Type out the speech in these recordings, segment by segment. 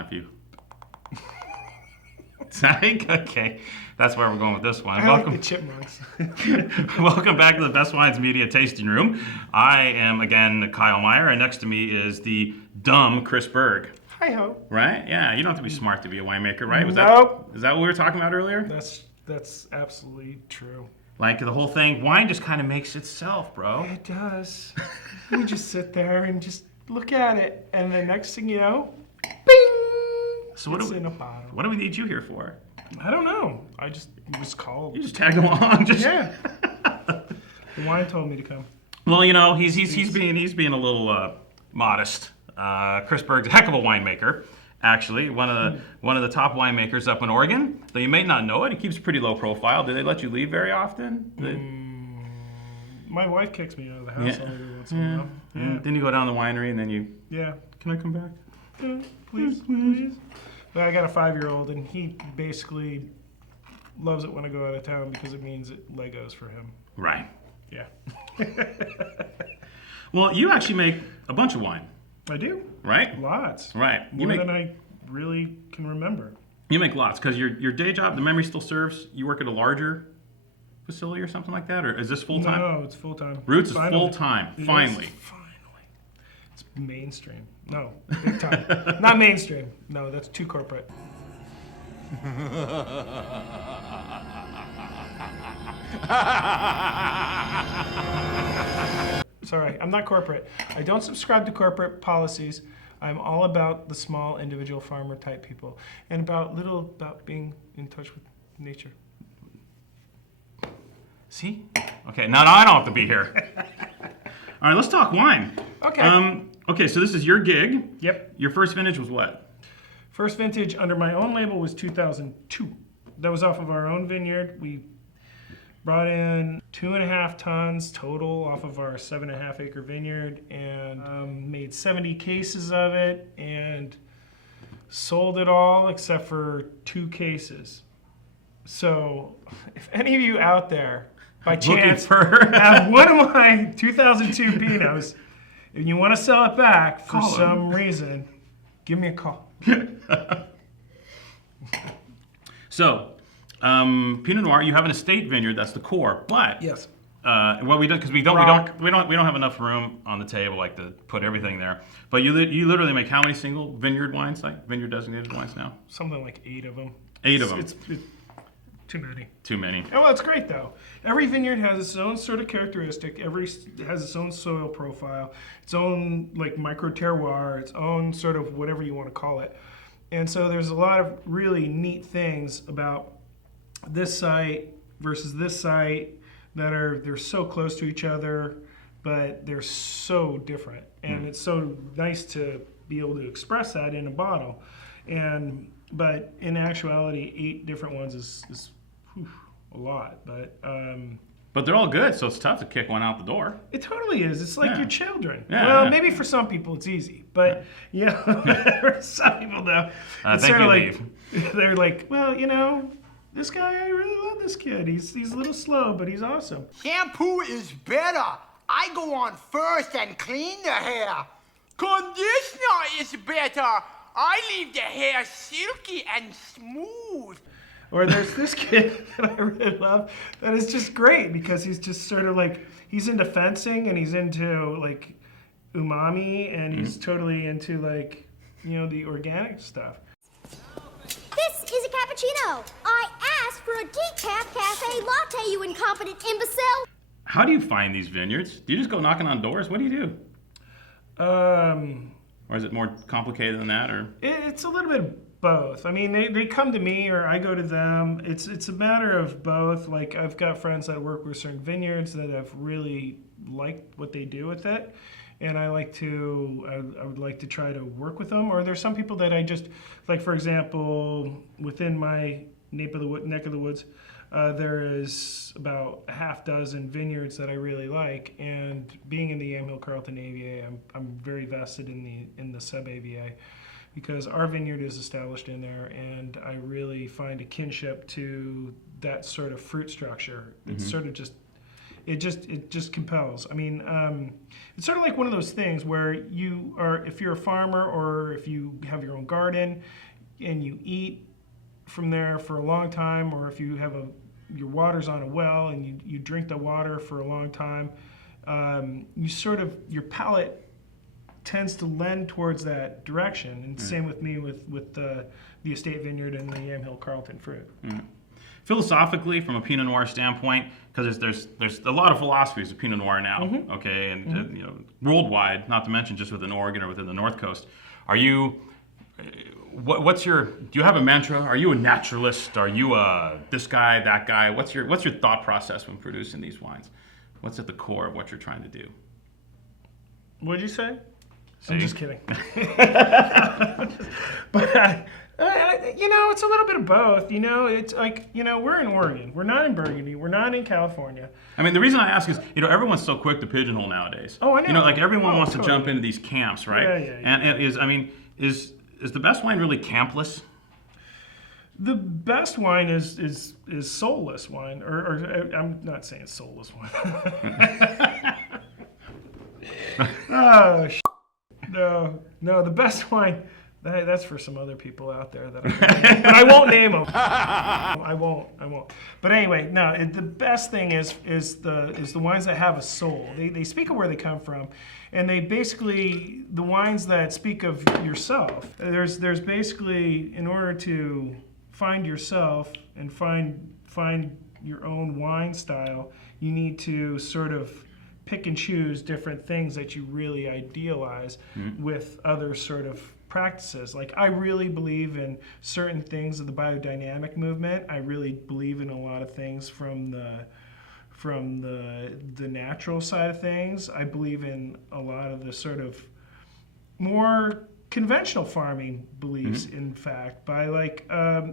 time for you? Okay, that's where we're going with this one. Welcome. Like the chipmunks. Welcome back to the Best Wines Media Tasting Room. I am, again, Kyle Meyer, and next to me is the dumb Chris Berg. Hi-ho. Right? Yeah, you don't have to be smart to be a winemaker, right? Nope. Is that what we were talking about earlier? That's absolutely true. Like the whole thing, wine just kind of makes itself, bro. It does. You just sit there and just look at it, and the next thing you know, bing! So it's in a bottle. What do we need you here for? I don't know. I just was called. You just tag along. Yeah. The wine told me to come. Well, you know, he's being a little modest. Chris Berg's a heck of a winemaker. Actually, one of the top winemakers up in Oregon. Though you may not know it, he keeps a pretty low profile. Do they let you leave very often? My wife kicks me out of the house every once in a while. Yeah. Then you go down to the winery and then you. Yeah. Can I come back? Please. But I got a 5-year-old, and he basically loves it when I go out of town because it means Legos for him. Right. Yeah. Well, you actually make a bunch of wine. I do. Right? Lots. Right. More than I really can remember. You make lots because your day job, the memory still serves. You work at a larger facility or something like that, or is this full time? No, it's full time. Roots is full time. Finally. It's mainstream. No, big time. Not mainstream. No, that's too corporate. Sorry, I'm not corporate. I don't subscribe to corporate policies. I'm all about the small individual farmer type people and about being in touch with nature. See? Okay, now I don't have to be here. All right, let's talk wine. Okay. Okay, so this is your gig. Yep. Your first vintage was what? First vintage under my own label was 2002. That was off of our own vineyard. We brought in 2.5 tons total off of our 7.5 acre vineyard and made 70 cases of it and sold it all except for 2 cases. So if any of you out there by chance have one of my 2002 Pinots and you want to sell it back for some reason, give me a call. So, Pinot Noir, you have an estate vineyard. That's the core. But yes, what we do because we don't have enough room on the table like to put everything there. But you literally make how many single vineyard wines, like vineyard designated wines now? Something like 8 of them. 8 of them. It's too many. Too many. Oh, well, it's great though. Every vineyard has its own sort of characteristic. Every has its own soil profile, its own like micro terroir, its own sort of whatever you want to call it. And so there's a lot of really neat things about this site versus this site they're so close to each other, but they're so different. And it's so nice to be able to express that in a bottle. But in actuality, 8 different ones is a lot. But they're all good, so it's tough to kick one out the door. It totally is. It's like your children. Yeah, well, maybe for some people it's easy, but for some people though, it's sort of like they're like, well, this guy, I really love this kid. He's a little slow, but he's awesome. Shampoo is better. I go on first and clean the hair. Conditioner is better. I leave the hair silky and smooth. Or there's this kid that I really love that is just great because he's just sort of like, he's into fencing and he's into like umami and he's totally into like, the organic stuff. This is a cappuccino. I asked for a decaf cafe latte, you incompetent imbecile. How do you find these vineyards? Do you just go knocking on doors? What do you do? Or is it more complicated than that? Or it's a little bit of both. I mean, they come to me or I go to them. It's a matter of both. Like I've got friends that work with certain vineyards that have really liked what they do with it, and I would like to try to work with them. Or there's some people that I just like. For example, within my neck of the woods, there is about a half dozen vineyards that I really like, and being in the Yamhill-Carlton AVA, I'm very vested in the sub AVA because our vineyard is established in there, and I really find a kinship to that sort of fruit structure. It's sort of just It just compels. I mean, it's sort of like one of those things where you are, if you're a farmer or if you have your own garden and you eat from there for a long time, or if you have your water's on a well and you drink the water for a long time, your palate tends to lend towards that direction. And same with me with the estate vineyard and the Yamhill-Carlton fruit. Philosophically, from a Pinot Noir standpoint, because there's a lot of philosophies of Pinot Noir now, okay, and you know, worldwide, not to mention just within Oregon or within the North Coast. Are you? Do you have a mantra? Are you a naturalist? Are you this guy, that guy? What's your thought process when producing these wines? What's at the core of what you're trying to do? What'd you say? See? I'm just kidding. But you know, it's a little bit of both. You know, it's like, you know, we're in Oregon. We're not in Burgundy. We're not in California. I mean, the reason I ask is, you know, everyone's so quick to pigeonhole nowadays. Oh, I know. You know, like everyone wants totally. to jump into these camps, right? Yeah. And is the best wine really campless? The best wine is soulless wine, or I'm not saying soulless wine. Oh, no, the best wine. That's for some other people out there but I won't name them. I won't. But anyway, no. The best thing is the wines that have a soul. They speak of where they come from, and they basically the wines that speak of yourself. There's basically, in order to find yourself and find your own wine style, you need to sort of pick and choose different things that you really idealize with other sort of practices. Like, I really believe in certain things of the biodynamic movement. I really believe in a lot of things from the natural side of things. I believe in a lot of the sort of more conventional farming beliefs, in fact, by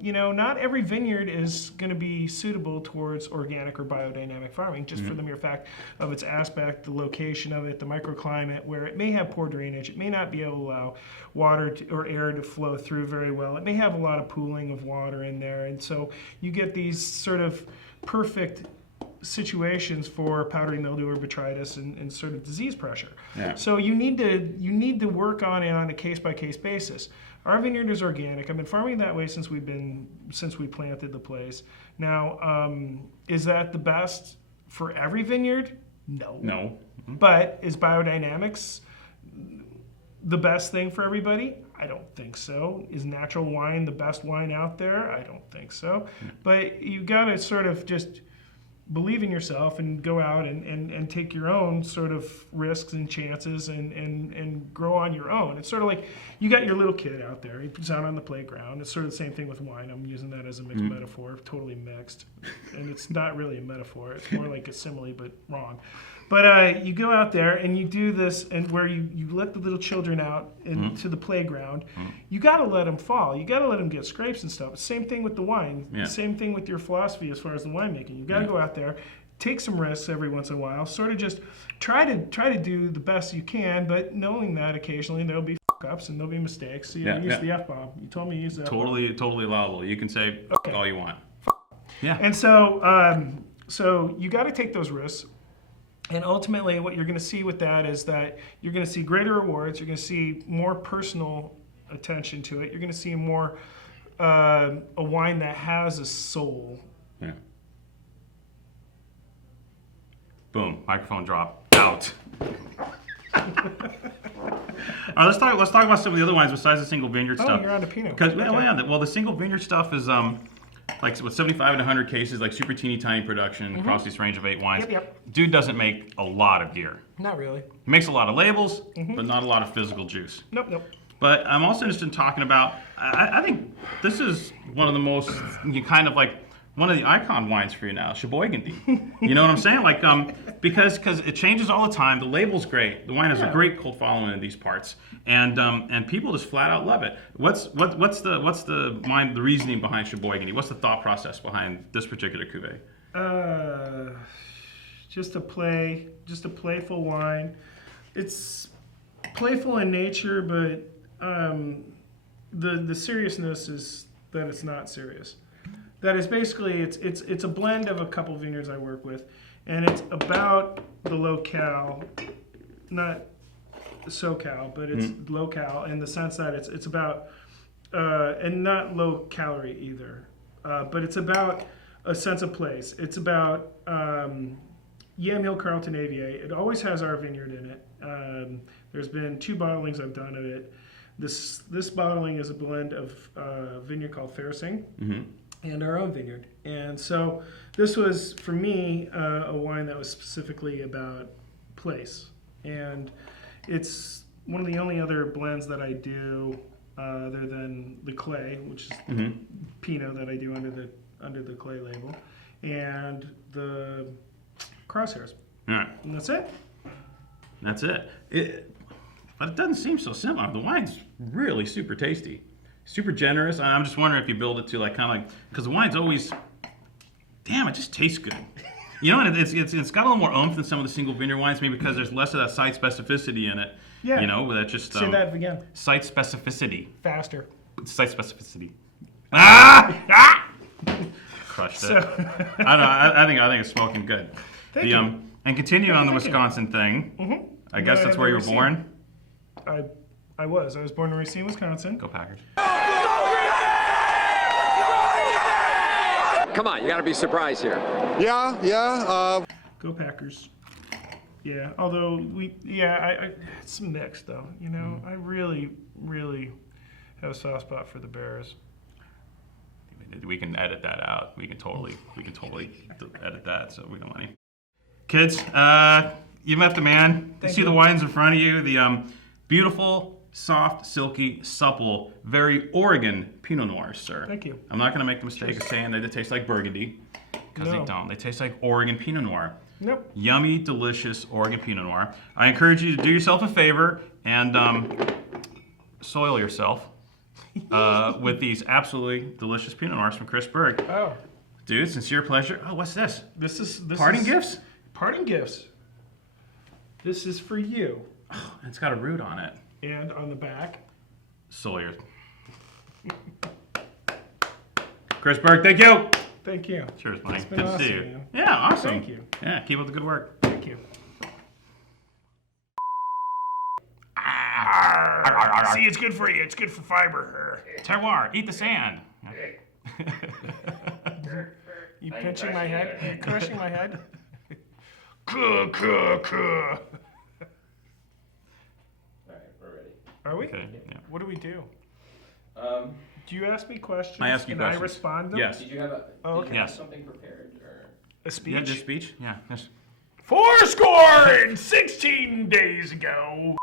you know, not every vineyard is going to be suitable towards organic or biodynamic farming, just for the mere fact of its aspect, the location of it, the microclimate, where it may have poor drainage, it may not be able to allow water or air to flow through very well, it may have a lot of pooling of water in there, and so you get these sort of perfect situations for powdery mildew or botrytis and sort of disease pressure. Yeah. So you need to work on it on a case-by-case basis. Our vineyard is organic. I've been farming that way since we planted the place. Now, is that the best for every vineyard? No. But is biodynamics the best thing for everybody? I don't think so. Is natural wine the best wine out there? I don't think so. But you got to sort of just believe in yourself and go out and take your own sort of risks and chances and grow on your own. It's sort of like you got your little kid out there. He's out on the playground. It's sort of the same thing with wine. I'm using that as a mixed metaphor, totally mixed. And it's not really a metaphor. It's more like a simile, but wrong. But you go out there and you do this, and where you let the little children out into the playground, you got to let them fall. You got to let them get scrapes and stuff. Same thing with the wine. Yeah. Same thing with your philosophy as far as the winemaking. You got to go out there, take some risks every once in a while, sort of just try to do the best you can, but knowing that occasionally there'll be ups and there'll be mistakes. So use the F-bomb. You told me to use that. Totally allowable. You can say all you want. Yeah. And so you got to take those risks. And ultimately, what you're going to see with that is that you're going to see greater rewards. You're going to see more personal attention to it. You're going to see more a wine that has a soul. Yeah. Boom. Microphone drop. Out. All right, let's talk about some of the other wines besides the single vineyard stuff. You're on to Pinot. Because the single vineyard stuff is like with 75 and 100 cases, like super teeny tiny production across this range of 8 wines. Yep. Dude doesn't make a lot of gear. Not really. He makes a lot of labels, but not a lot of physical juice. Nope. But I'm also interested in talking about, I think this is one of the most, kind of like, one of the icon wines for you now, Sheboygan. You know what I'm saying? Like, because it changes all the time. The label's great. The wine has a great cult following in these parts, and people just flat out love it. What's the reasoning behind Sheboygan? What's the thought process behind this particular cuvee? Just a playful wine. It's playful in nature, but the seriousness is that it's not serious. that is basically it's a blend of a couple vineyards I work with, and it's about the locale, not SoCal, but it's locale in the sense that it's about and not low calorie either, but it's about a sense of place. It's about Yamhill-Carlton AVA. It always has our vineyard in it. There's been 2 bottlings I've done of it. This bottling is a blend of a vineyard called Farsing and our own vineyard. And so this was, for me, a wine that was specifically about place. And it's one of the only other blends that I do other than the clay, which is Pinot that I do under the clay label, and the crosshairs. All right. And that's it. That's it. But it doesn't seem so simple. The wine's really super tasty, super generous. I'm just wondering if you build it to like kind of like, because the wine's always, damn, it just tastes good. You know, and it's got a little more oomph than some of the single vineyard wines, maybe because there's less of that site specificity in it. Yeah. You know, that just Say that again. Site specificity. Faster. Site specificity. Ah! Crushed it. So I don't know. I think it's smoking good. Thank you. And continue on the Thank you. Wisconsin thing. I guess that's where you were born. I was born in Racine, Wisconsin. Go Packers. Come on, you got to be surprised here. Yeah. Go Packers. Yeah, although it's mixed though. You know, I really, really have a soft spot for the Bears. We can edit that out. We can totally edit that, so we don't want any. Kids, you met the man. You see the wines in front of you. The beautiful, soft, silky, supple, very Oregon Pinot Noirs, sir. Thank you. I'm not going to make the mistake of saying that they taste like Burgundy, because they don't. They taste like Oregon Pinot Noir. Nope. Yummy, delicious Oregon Pinot Noir. I encourage you to do yourself a favor and soil yourself with these absolutely delicious Pinot Noirs from Chris Berg. Oh, Dude, sincere pleasure. Oh, what's this? this Parting is gifts? Parting gifts. This is for you, It's got a root on it. and on the back. Sawyer. Chris Berg, thank you. Thank you. Cheers, buddy. been Good to see awesome, you. man. Yeah, awesome. Thank you. Yeah, keep up the good work. Thank you. See, it's good for you. It's good for fiber. Terroir, eat the sand. You pinching my head? You crushing my head? Kuh. Are we? Okay, yeah. What do we do? Do you ask me questions? I ask you and questions. I respond them? Yes. Did you have a Oh, did okay. you have Yes. something prepared or A speech? You had your speech? Yeah. Yes. 4 score and 16 days ago.